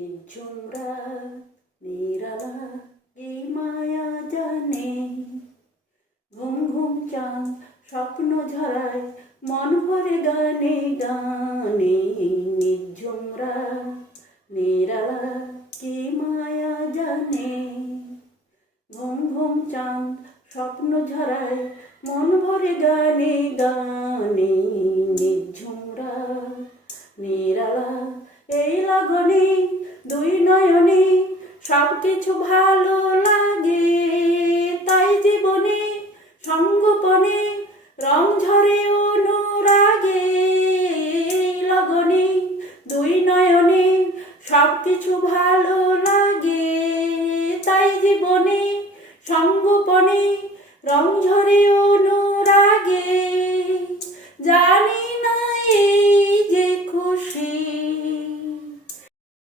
নিঝুম রাত নিরালা কি মায়া জানে, ঘুম ঘুম চাঁদ স্বপ্ন ঝরায় মন ভরে গানে গানে। নিঝুম রাত নিরালা কি মায়া জানে, ঘুম ঘুম চাঁদ স্বপ্ন ঝরায় মন ভরে গানে গানে। নিঝুম রাত নিরালা এই লগনে দুই নয়নে সব কিছু ভালো লাগে, তাই জীবনে সঙ্গোপনে রং ঝরে অনুরাগে। লগনে দুই নয়নে সব কিছু ভালো লাগে, তাই জীবনে সঙ্গোপনে রং ঝরে অনুরাগে। জানি না এই যে খুশি